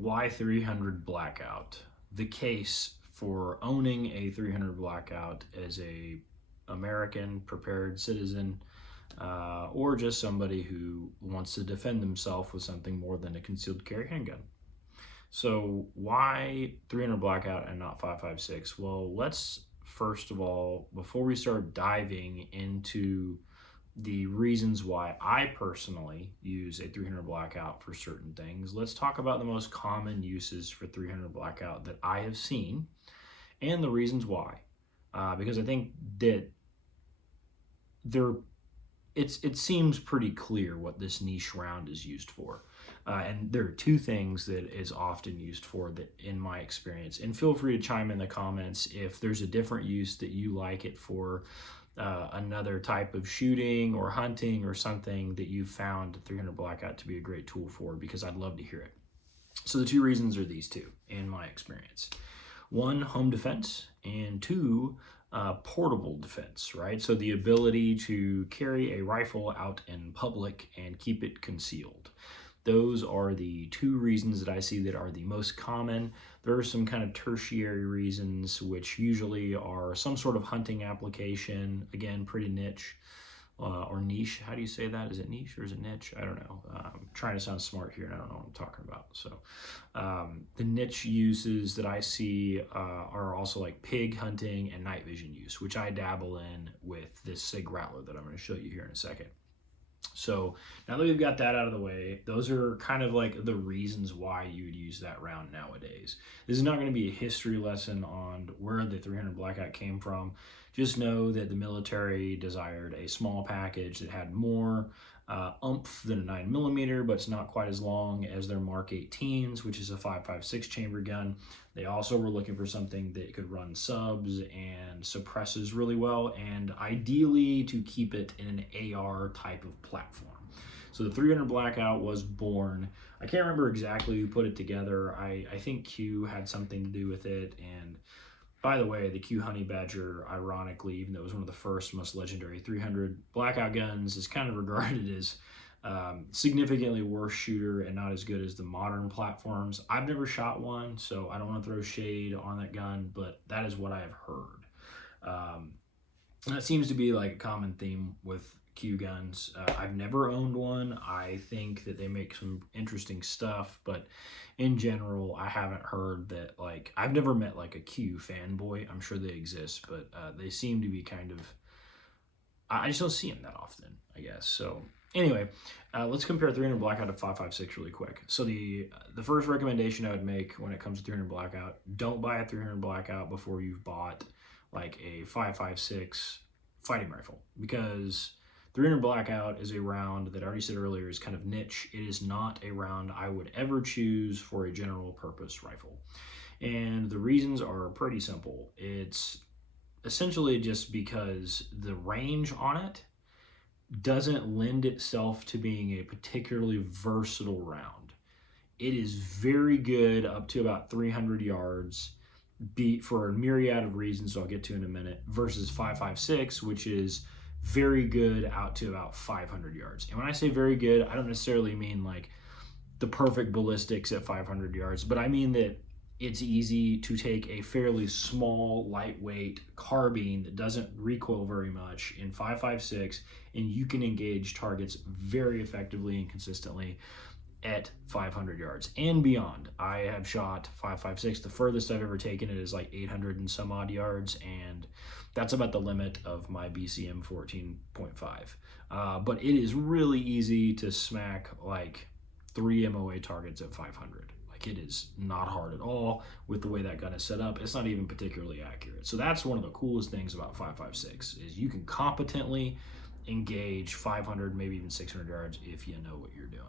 Why 300 Blackout? The case for owning a 300 Blackout as a American prepared citizen, or just somebody who wants to defend themselves with something more than a concealed carry handgun. So why 300 Blackout and not 5.56? Well, let's first of all, before we start diving into the reasons why I personally use a 300 Blackout for certain things, let's talk about the most common uses for 300 Blackout that I have seen and the reasons why. Because I think that it seems pretty clear what this niche round is used for. And there are two things that is often used for that in my experience. And feel free to chime in the comments if there's a different use that you like it for, another type of shooting or hunting or something that you've found 300 Blackout to be a great tool for, because I'd love to hear it. So the two reasons are these two in my experience. One, home defense, and two, portable defense, right? So the ability to carry a rifle out in public and keep it concealed. Those are the two reasons that I see that are the most common. There are some kind of tertiary reasons, which usually are some sort of hunting application, again, pretty niche, or niche. How do you say that? Is it niche or is it niche? I don't know. I'm trying to sound smart here and I don't know what I'm talking about. So the niche uses that I see are also like pig hunting and night vision use, which I dabble in with this SIG Rattler that I'm going to show you here in a second. So now that we've got that out of the way, those are kind of like the reasons why you would use that round nowadays. This is not going to be a history lesson on where the 300 Blackout came from. Just know that the military desired a small package that had more oomph than a 9mm, but it's not quite as long as their Mark 18s, which is a 5.56 chamber gun. They also were looking for something that could run subs and suppresses really well, and ideally to keep it in an AR type of platform. So the 300 Blackout was born. I can't remember exactly who put it together. I think Q had something to do with it. And by the way, the Q Honey Badger, ironically, even though it was one of the first most legendary 300 Blackout guns, is kind of regarded as significantly worse shooter and not as good as the modern platforms. I've never shot one, so I don't want to throw shade on that gun, but that is what I have heard. That seems to be like a common theme with Q guns. I've never owned one. I think that they make some interesting stuff, but in general, I haven't heard that, like, I've never met like a Q fanboy. I'm sure they exist, but they seem to be kind of, I just don't see them that often, I guess. So anyway, let's compare 300 Blackout to 5.56 really quick. So the first recommendation I would make when it comes to 300 Blackout, don't buy a 300 Blackout before you've bought like a 5.56 fighting rifle, because 300 Blackout is a round that I already said earlier is kind of niche. It is not a round I would ever choose for a general purpose rifle. And the reasons are pretty simple. It's essentially just because the range on it doesn't lend itself to being a particularly versatile round. It is very good up to about 300 yards, for a myriad of reasons I'll get to in a minute, versus 5.56, which is very good out to about 500 yards. And when I say very good, I don't necessarily mean like the perfect ballistics at 500 yards, but I mean that it's easy to take a fairly small, lightweight carbine that doesn't recoil very much in 5.56, and you can engage targets very effectively and consistently at 500 yards and beyond. I have shot 5.56. The furthest I've ever taken it is like 800 and some odd yards, and that's about the limit of my BCM 14.5. But it is really easy to smack like 3 MOA targets at 500. Like, it is not hard at all with the way that gun is set up. It's not even particularly accurate. So that's one of the coolest things about 5.56 is you can competently engage 500, maybe even 600 yards if you know what you're doing.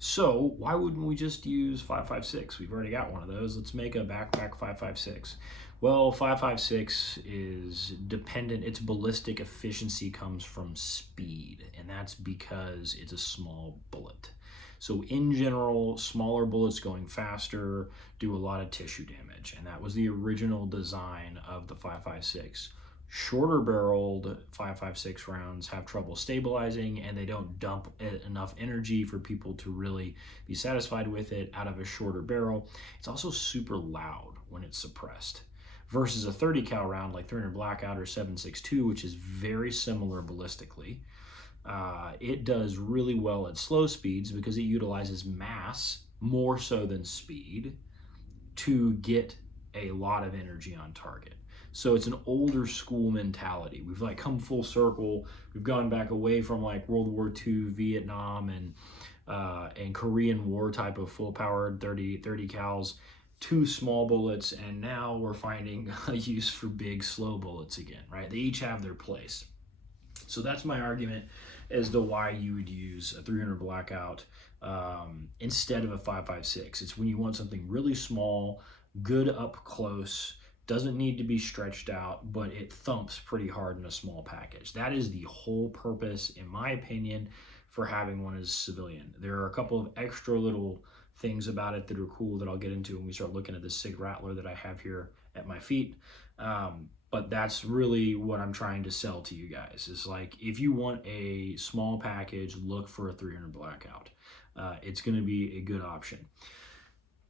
So why wouldn't we just use 5.56? We've already got one of those. Let's make a backpack 5.56. Well, 5.56 is dependent. Its ballistic efficiency comes from speed, and that's because it's a small bullet. So in general, smaller bullets going faster do a lot of tissue damage, and that was the original design of the 5.56. Shorter barreled 5.56 rounds have trouble stabilizing, and they don't dump enough energy for people to really be satisfied with it out of a shorter barrel. It's also super loud when it's suppressed versus a 30 cal round like 300 Blackout or 7.62, which is very similar ballistically. It does really well at slow speeds because it utilizes mass more so than speed to get a lot of energy on target. So it's an older school mentality. We've like come full circle. We've gone back away from like World War II, Vietnam, and Korean War type of full powered 30 cals to small bullets, and now we're finding a use for big slow bullets again, right? They each have their place. So that's my argument as to why you would use a 300 Blackout instead of a 5.56. It's when you want something really small, good up close, doesn't need to be stretched out, but it thumps pretty hard in a small package. That is the whole purpose, in my opinion, for having one as a civilian. There are a couple of extra little things about it that are cool that I'll get into when we start looking at this SIG Rattler that I have here at my feet. But that's really what I'm trying to sell to you guys, is like, if you want a small package, look for a 300 Blackout. It's going to be a good option.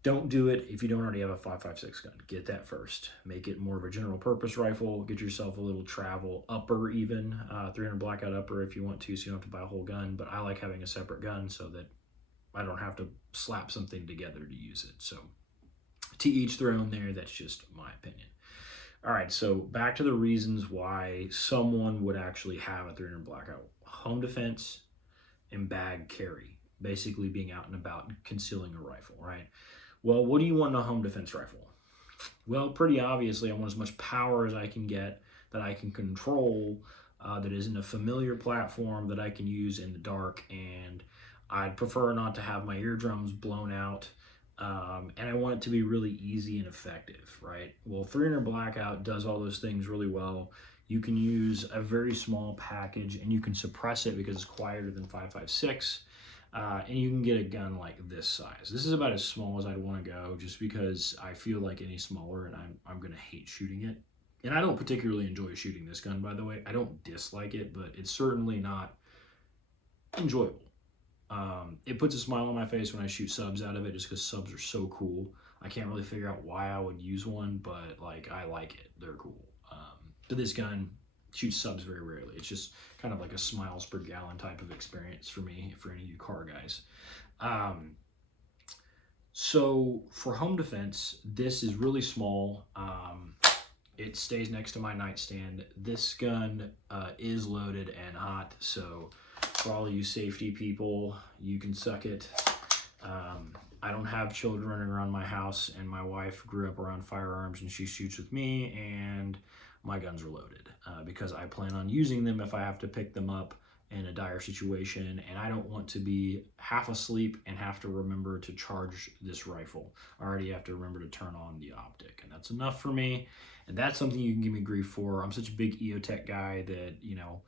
Don't do it if you don't already have a 5.56 gun. Get that first. Make it more of a general purpose rifle. Get yourself a little travel upper, even 300 Blackout upper if you want to, so you don't have to buy a whole gun. But I like having a separate gun so that I don't have to slap something together to use it. So to each their own there. That's just my opinion. All right, so back to the reasons why someone would actually have a 300 Blackout. Home defense and bag carry, basically being out and about, concealing a rifle, right? Well, what do you want in a home defense rifle? Well, pretty obviously, I want as much power as I can get, that I can control, that isn't a familiar platform that I can use in the dark, and I'd prefer not to have my eardrums blown out. And I want it to be really easy and effective, right? Well, 300 Blackout does all those things really well. You can use a very small package and you can suppress it because it's quieter than 5.56. And you can get a gun like this size. This is about as small as I'd want to go, just because I feel like any smaller and I'm going to hate shooting it. And I don't particularly enjoy shooting this gun, by the way. I don't dislike it, but it's certainly not enjoyable. It puts a smile on my face when I shoot subs out of it, just because subs are so cool. I can't really figure out why I would use one, but like, I like it. They're cool. But this gun shoots subs very rarely. It's just kind of like a smiles per gallon type of experience for me, for any of you car guys. So for home defense, this is really small. It stays next to my nightstand. This gun is loaded and hot, so for all of you safety people, you can suck it. I don't have children running around my house, and my wife grew up around firearms and she shoots with me, and my guns are loaded because I plan on using them if I have to pick them up in a dire situation, and I don't want to be half asleep and have to remember to charge this rifle. I already have to remember to turn on the optic, and that's enough for me, and that's something you can give me grief for. I'm such a big EOTech guy that, you know,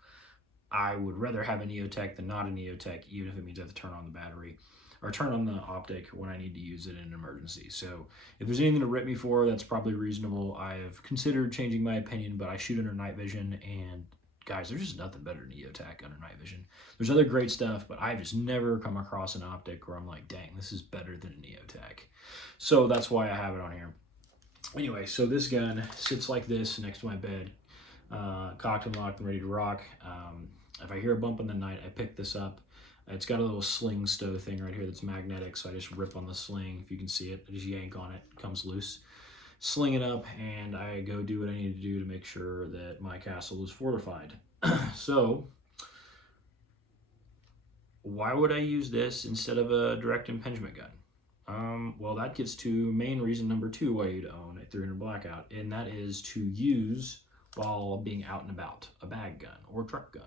I would rather have an EOTech than not an EOTech, even if it means I have to turn on the battery or turn on the optic when I need to use it in an emergency. So if there's anything to rip me for, that's probably reasonable. I've considered changing my opinion, but I shoot under night vision, and guys, there's just nothing better than EOTech under night vision. There's other great stuff, but I've just never come across an optic where I'm like, dang, this is better than an EOTech. So that's why I have it on here. Anyway, so this gun sits like this next to my bed, cocked and locked and ready to rock. If I hear a bump in the night, I pick this up. It's got a little sling stow thing right here that's magnetic, so I just rip on the sling. If you can see it, I just yank on it, it comes loose. Sling it up, and I go do what I need to do to make sure that my castle is fortified. So, why would I use this instead of a direct impingement gun? Well, that gets to main reason number 2 why you'd own a 300 Blackout, and that is to use while being out and about, a bag gun or truck gun.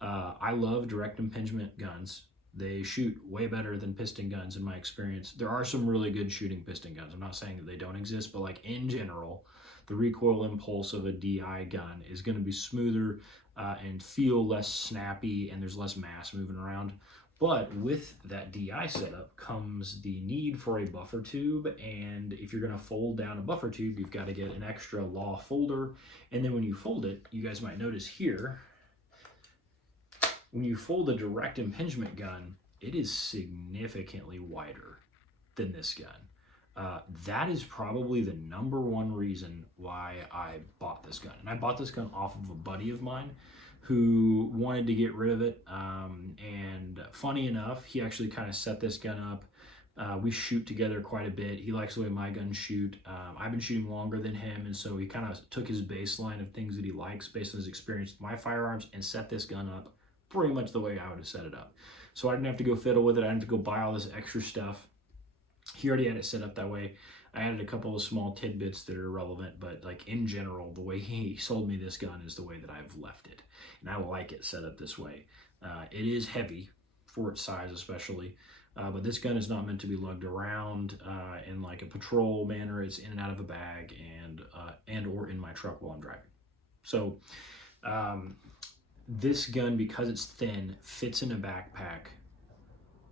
I love direct impingement guns. They shoot way better than piston guns in my experience. There are some really good shooting piston guns. I'm not saying that they don't exist, but like in general, the recoil impulse of a DI gun is going to be smoother and feel less snappy, and there's less mass moving around. But with that DI setup comes the need for a buffer tube, and if you're going to fold down a buffer tube, you've got to get an extra law folder, and then when you fold it, you guys might notice here, when you fold a direct impingement gun, it is significantly wider than this gun. That is probably the number one reason why I bought this gun. And I bought this gun off of a buddy of mine who wanted to get rid of it. And funny enough, he actually kind of set this gun up. We shoot together quite a bit. He likes the way my guns shoot. I've been shooting longer than him, and so he kind of took his baseline of things that he likes based on his experience with my firearms and set this gun up pretty much the way I would have set it up. So I didn't have to go fiddle with it. I didn't have to go buy all this extra stuff. He already had it set up that way. I added a couple of small tidbits that are irrelevant, but like in general, the way he sold me this gun is the way that I've left it. And I like it set up this way. It is heavy for its size especially, but this gun is not meant to be lugged around in like a patrol manner. It's in and out of a bag and or in my truck while I'm driving. So this gun, because it's thin, fits in a backpack.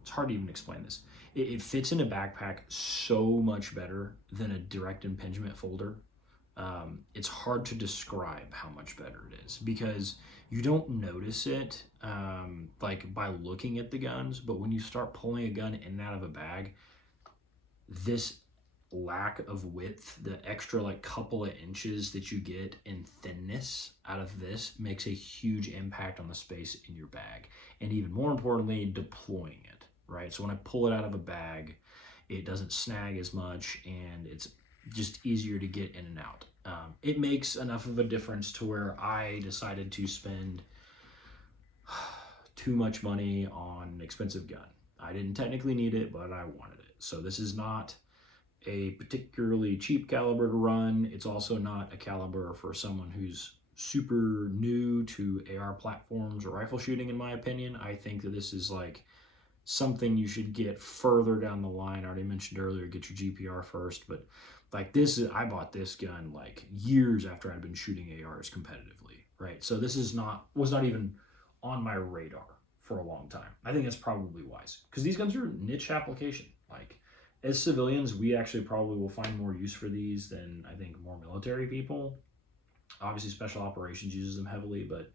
It's hard to even explain this. It fits in a backpack so much better than a direct impingement folder. It's hard to describe how much better it is because you don't notice it like by looking at the guns, but when you start pulling a gun in and out of a bag, this lack of width, the extra like couple of inches that you get in thinness out of this makes a huge impact on the space in your bag, and even more importantly, deploying it. Right, so when I pull it out of a bag, it doesn't snag as much, and it's just easier to get in and out. It makes enough of a difference to where I decided to spend too much money on an expensive gun. I didn't technically need it, but I wanted it. So this is not a particularly cheap caliber to run. It's also not a caliber for someone who's super new to AR platforms or rifle shooting, in my opinion. I think that this is like something you should get further down the line. I already mentioned earlier, get your GPR first, but like this is, I bought this gun like years after I'd been shooting ARs competitively, right? So this was not even on my radar for a long time. I think that's probably wise because these guns are niche application. Like as civilians, we actually probably will find more use for these than I think more military people. Obviously special operations uses them heavily, but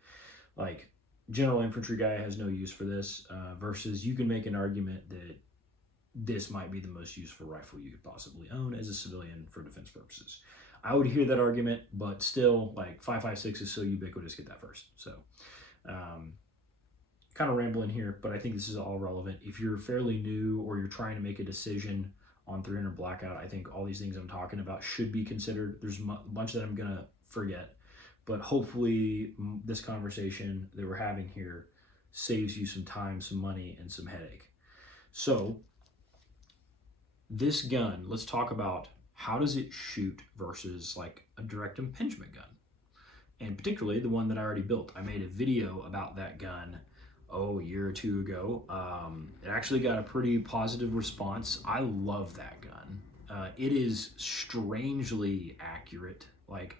like general infantry guy has no use for this, versus you can make an argument that this might be the most useful rifle you could possibly own as a civilian for defense purposes. I would hear that argument, but still, like 5.56 is so ubiquitous, get that first. So kind of rambling here, but I think this is all relevant. If you're fairly new or you're trying to make a decision on 300 Blackout, I think all these things I'm talking about should be considered. There's a bunch that I'm gonna forget, but hopefully this conversation that we're having here saves you some time, some money, and some headache. So this gun, let's talk about how does it shoot versus like a direct impingement gun, and particularly the one that I already built. I made a video about that gun a year or two ago. It actually got a pretty positive response. I love that gun. It is strangely accurate. Like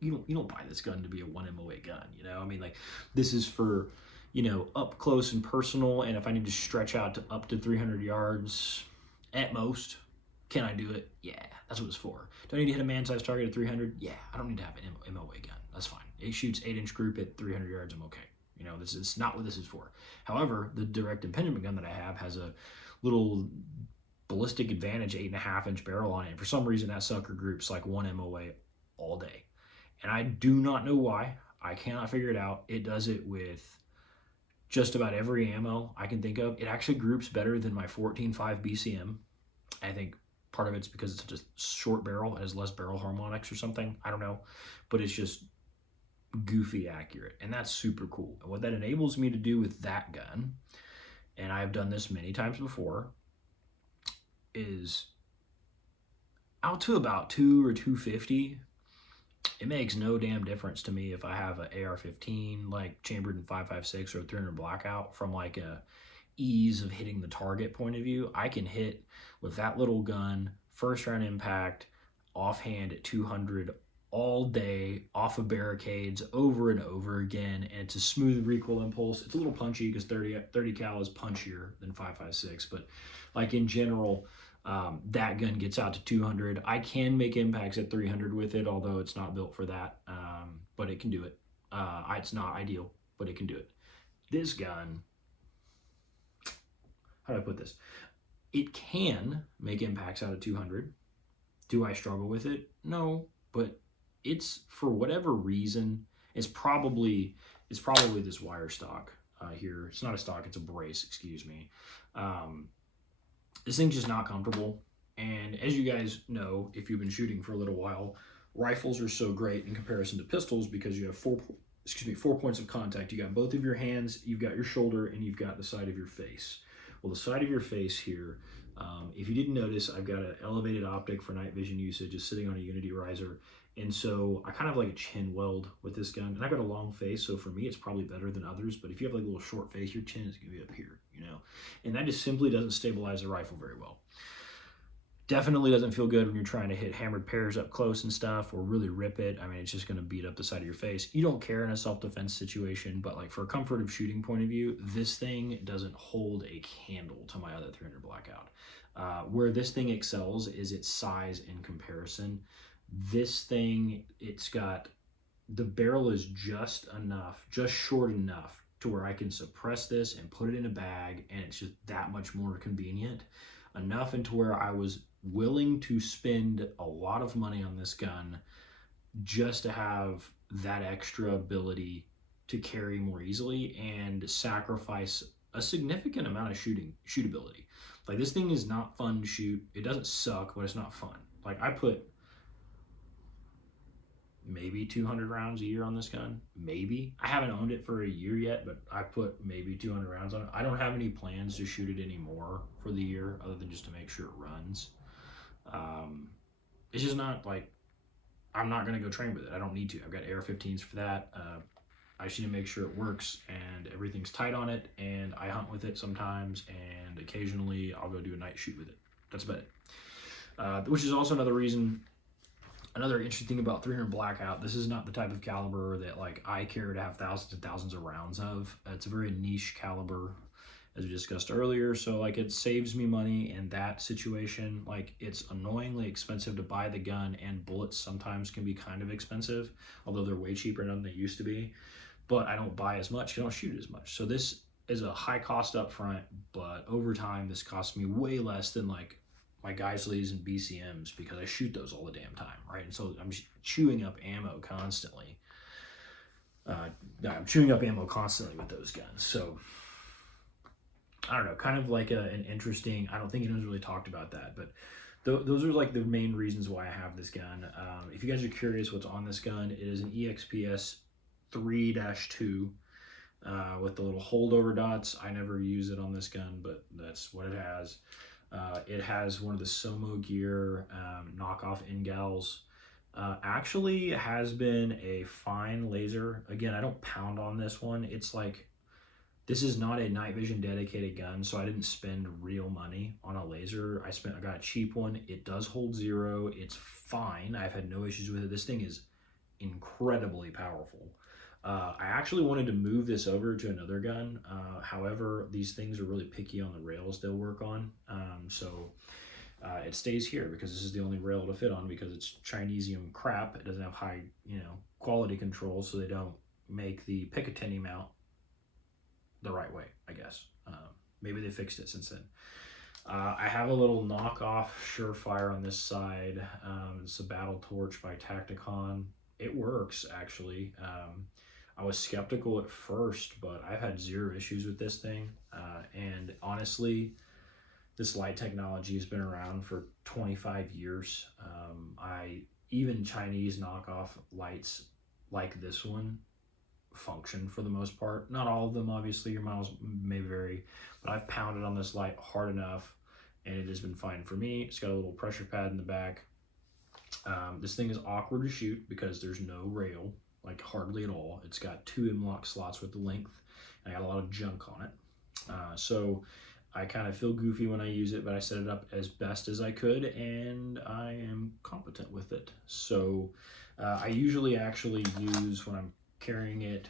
you don't buy this gun to be a 1 MOA gun, you know? I mean, like this is for, you know, up close and personal, and if I need to stretch out to up to 300 yards at most, can I do it? Yeah, that's what it's for. Do I need to hit a man-sized target at 300? Yeah, I don't need to have an MOA gun. That's fine. It shoots 8-inch group at 300 yards. I'm okay. You know, this is not what this is for. However, the direct impingement gun that I have has a little ballistic advantage 8.5-inch barrel on it. And for some reason, that sucker groups like 1 MOA all day. And I do not know why. I cannot figure it out. It does it with just about every ammo I can think of. It actually groups better than my 14.5 BCM. I think part of it's because it's such a short barrel. It has less barrel harmonics or something. I don't know. But it's just goofy accurate. And that's super cool. And what that enables me to do with that gun, and I've done this many times before, is out to about 2 or 250. It makes no damn difference to me if I have an AR-15 like chambered in 5.56 or 300 Blackout from like a ease of hitting the target point of view. I can hit with that little gun, first round impact, offhand at 200 all day off of barricades over and over again, and it's a smooth recoil impulse. It's a little punchy because 30 cal is punchier than 5.56, but like in general, that gun gets out to 200. I can make impacts at 300 with it, although it's not built for that, but it can do it. It's not ideal, but it can do it. This gun, how do I put this? It can make impacts out of 200. Do I struggle with it? No, but it's, for whatever reason, it's probably this wire stock here. It's not a stock, it's a brace, excuse me. This thing's just not comfortable. And as you guys know, if you've been shooting for a little while, rifles are so great in comparison to pistols because you have 4 points of contact. You got both of your hands, you've got your shoulder, and you've got the side of your face. Well, the side of your face here, if you didn't notice, I've got an elevated optic for night vision usage. It's sitting on a Unity riser. And so I kind of like a chin weld with this gun. And I've got a long face, so for me, it's probably better than others. But if you have like a little short face, your chin is going to be up here, you know? And that just simply doesn't stabilize the rifle very well. Definitely doesn't feel good when you're trying to hit hammered pairs up close and stuff, or really rip it. I mean, it's just going to beat up the side of your face. You don't care in a self-defense situation, but like for a comfort of shooting point of view, this thing doesn't hold a candle to my other 300 Blackout. Where this thing excels is its size in comparison. This thing, it's got, the barrel is just short enough to where I can suppress this and put it in a bag, and it's just that much more convenient. Enough into where I was willing to spend a lot of money on this gun just to have that extra ability to carry more easily and sacrifice a significant amount of shootability. Like, this thing is not fun to shoot. It doesn't suck, but it's not fun. Like, I put maybe 200 rounds a year on this gun. Maybe. I haven't owned it for a year yet, but I put maybe 200 rounds on it. I don't have any plans to shoot it anymore for the year other than just to make sure it runs. It's just not like, I'm not going to go train with it. I don't need to. I've got AR-15s for that. I just need to make sure it works and everything's tight on it, and I hunt with it sometimes, and occasionally I'll go do a night shoot with it. That's about it. Which is also another reason. Another interesting thing about 300 Blackout, this is not the type of caliber that like I care to have thousands and thousands of rounds of. It's a very niche caliber, as we discussed earlier. So like, it saves me money in that situation. Like, it's annoyingly expensive to buy the gun, and bullets sometimes can be kind of expensive, although they're way cheaper than they used to be. But I don't buy as much, I don't shoot as much. So this is a high cost up front, but over time, this costs me way less than like my Geisleys and BCMs, because I shoot those all the damn time, right? And so I'm chewing up ammo constantly. I'm chewing up ammo constantly with those guns. So I don't know, kind of like an interesting, I don't think anyone's really talked about that, but those are like the main reasons why I have this gun. If you guys are curious what's on this gun, it is an EXPS 3-2 with the little holdover dots. I never use it on this gun, but that's what it has. It has one of the Somo Gear knockoff Ingals. Actually has been a fine laser. Again, I don't pound on this one. It's like, this is not a night vision dedicated gun, so I didn't spend real money on a laser. I got a cheap one. It does hold 0. It's fine. I've had no issues with it. This thing is incredibly powerful. I actually wanted to move this over to another gun. However, these things are really picky on the rails they'll work on. So it stays here because this is the only rail to fit on, because it's Chinesium crap. It doesn't have high, quality control, so they don't make the Picatinny mount the right way, I guess. Maybe they fixed it since then. I have a little knockoff Surefire on this side. It's a Battle Torch by Tacticon. It works, actually. I was skeptical at first, but I've had 0 issues with this thing. And honestly, this light technology has been around for 25 years. Even Chinese knockoff lights like this one function for the most part. Not all of them, obviously, your models may vary, but I've pounded on this light hard enough and it has been fine for me. It's got a little pressure pad in the back. This thing is awkward to shoot because there's no rail, like hardly at all. It's got 2 M-LOK slots with the length, and I got a lot of junk on it. So I kind of feel goofy when I use it, but I set it up as best as I could, and I am competent with it. So I usually actually use, when I'm carrying it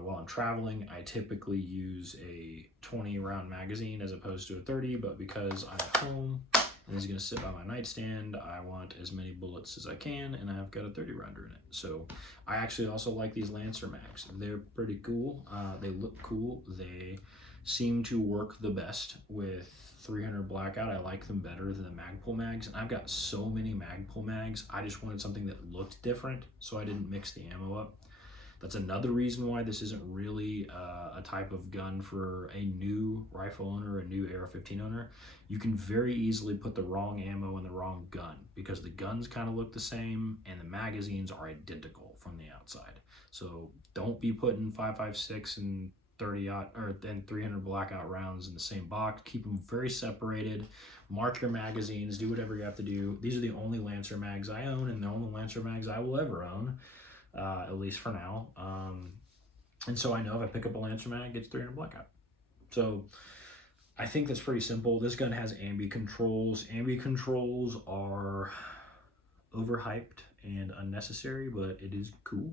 while I'm traveling, I typically use a 20 round magazine as opposed to a 30, but because I'm at home and it's going to sit by my nightstand, I want as many bullets as I can, and I've got a 30 rounder in it. So I actually also like these Lancer mags. They're pretty cool. They look cool. They seem to work the best with 300 Blackout. I like them better than the Magpul mags, and I've got so many Magpul mags. I just wanted something that looked different, so I didn't mix the ammo up. That's another reason why this isn't really a type of gun for a new rifle owner, a new AR-15 owner. You can very easily put the wrong ammo in the wrong gun because the guns kind of look the same and the magazines are identical from the outside. So don't be putting 5.56 and 300 Blackout rounds in the same box. Keep them very separated. Mark your magazines. Do whatever you have to do. These are the only Lancer mags I own, and the only Lancer mags I will ever own. At least for now. And so I know if I pick up a Lancer mag, it's 300 Blackout. So I think that's pretty simple. This gun has ambi controls. Ambi controls are overhyped and unnecessary, but it is cool.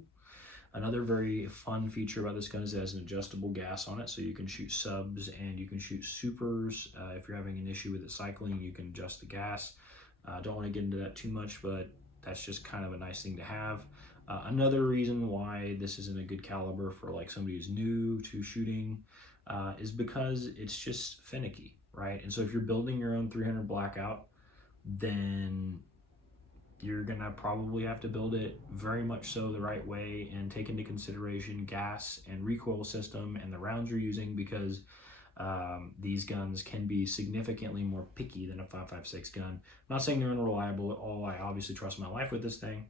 Another very fun feature about this gun is it has an adjustable gas on it, so you can shoot subs and you can shoot supers. If you're having an issue with it cycling, you can adjust the gas. Don't want to get into that too much, but that's just kind of a nice thing to have. Another reason why this isn't a good caliber for like somebody who's new to shooting is because it's just finicky, right? And so if you're building your own 300 Blackout, then you're gonna probably have to build it very much so the right way and take into consideration gas and recoil system and the rounds you're using, because these guns can be significantly more picky than a 5.56 gun. I'm not saying they're unreliable at all. I obviously trust my life with this thing.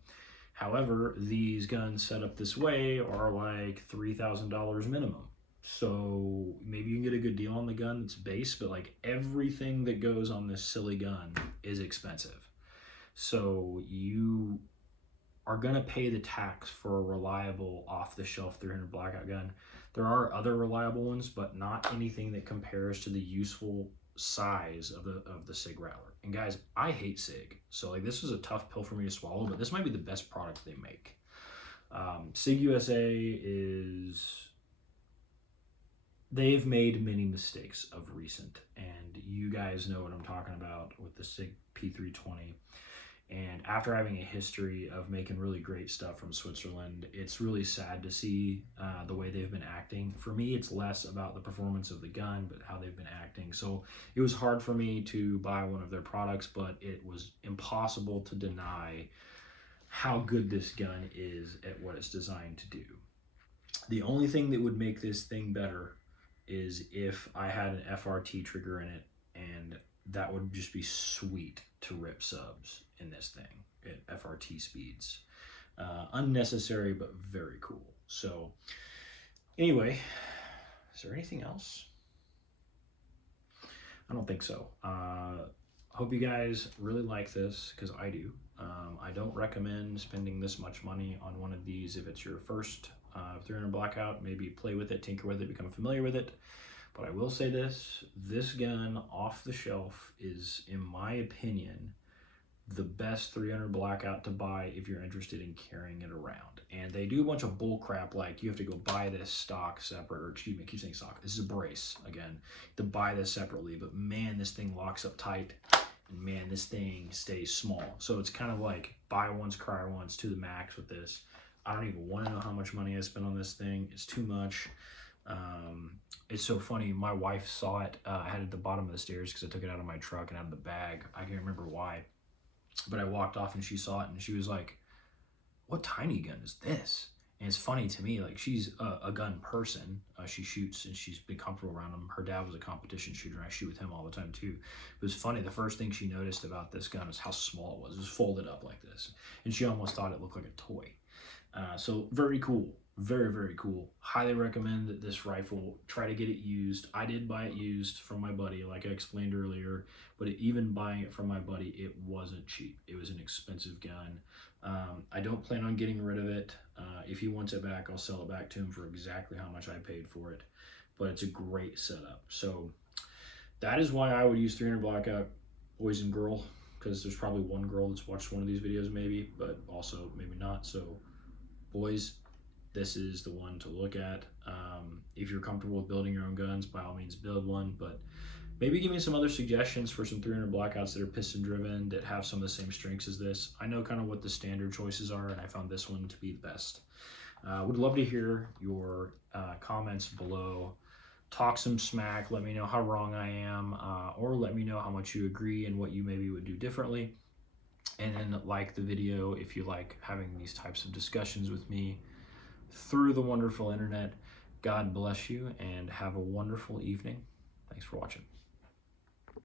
However, these guns set up this way are like $3,000 minimum. So maybe you can get a good deal on the gun that's base, but like everything that goes on this silly gun is expensive. So you are gonna pay the tax for a reliable off-the-shelf 300 Blackout gun. There are other reliable ones, but not anything that compares to the useful size of the SIG Rattler. And guys, I hate SIG, so like this was a tough pill for me to swallow, but this might be the best product they make. SIG USA they've made many mistakes of recent, and you guys know what I'm talking about with the SIG P320. And after having a history of making really great stuff from Switzerland, it's really sad to see the way they've been acting. For me, it's less about the performance of the gun, but how they've been acting. So it was hard for me to buy one of their products, but it was impossible to deny how good this gun is at what it's designed to do. The only thing that would make this thing better is if I had an FRT trigger in it, and that would just be sweet to rip subs in this thing at FRT speeds. Unnecessary, but very cool. So anyway, is there anything else? I don't think so. Hope you guys really like this, because I do. I don't recommend spending this much money on one of these if it's your first 300 Blackout. Maybe play with it, tinker with it, become familiar with it. But I will say this gun off the shelf is, in my opinion, the best 300 Blackout to buy if you're interested in carrying it around. And they do a bunch of bull crap, like you have to go buy this stock separate, or excuse me, I keep saying stock. This is a brace, again, to buy this separately. But man, this thing locks up tight, and man, this thing stays small. So it's kind of like buy once, cry once to the max with this. I don't even want to know how much money I spent on this thing. It's too much. It's so funny, my wife saw it. I had it at the bottom of the stairs because I took it out of my truck and out of the bag. I can't remember why, but I walked off and she saw it and she was like, what tiny gun is this? And it's funny to me, like she's a gun person. She shoots and she's been comfortable around them. Her dad was a competition shooter and I shoot with him all the time too. It was funny, the first thing she noticed about this gun is how small it was. It was folded up like this. And she almost thought it looked like a toy. So very cool. Very, very cool. Highly recommend this rifle. Try to get it used. I did buy it used from my buddy, like I explained earlier, but even buying it from my buddy, it wasn't cheap. It was an expensive gun. I don't plan on getting rid of it. If he wants it back, I'll sell it back to him for exactly how much I paid for it. but it's a great setup. So that is why I would use 300 Blackout, boys and girl, because there's probably one girl that's watched one of these videos maybe, but also maybe not. So boys, this is the one to look at. If you're comfortable with building your own guns, by all means build one, but maybe give me some other suggestions for some 300 Blackouts that are piston driven, that have some of the same strengths as this. I know kind of what the standard choices are, and I found this one to be the best. Would love to hear your comments below. Talk some smack, let me know how wrong I am, or let me know how much you agree and what you maybe would do differently. And then like the video if you like having these types of discussions with me through the wonderful internet. God bless you and have a wonderful evening. Thanks for watching.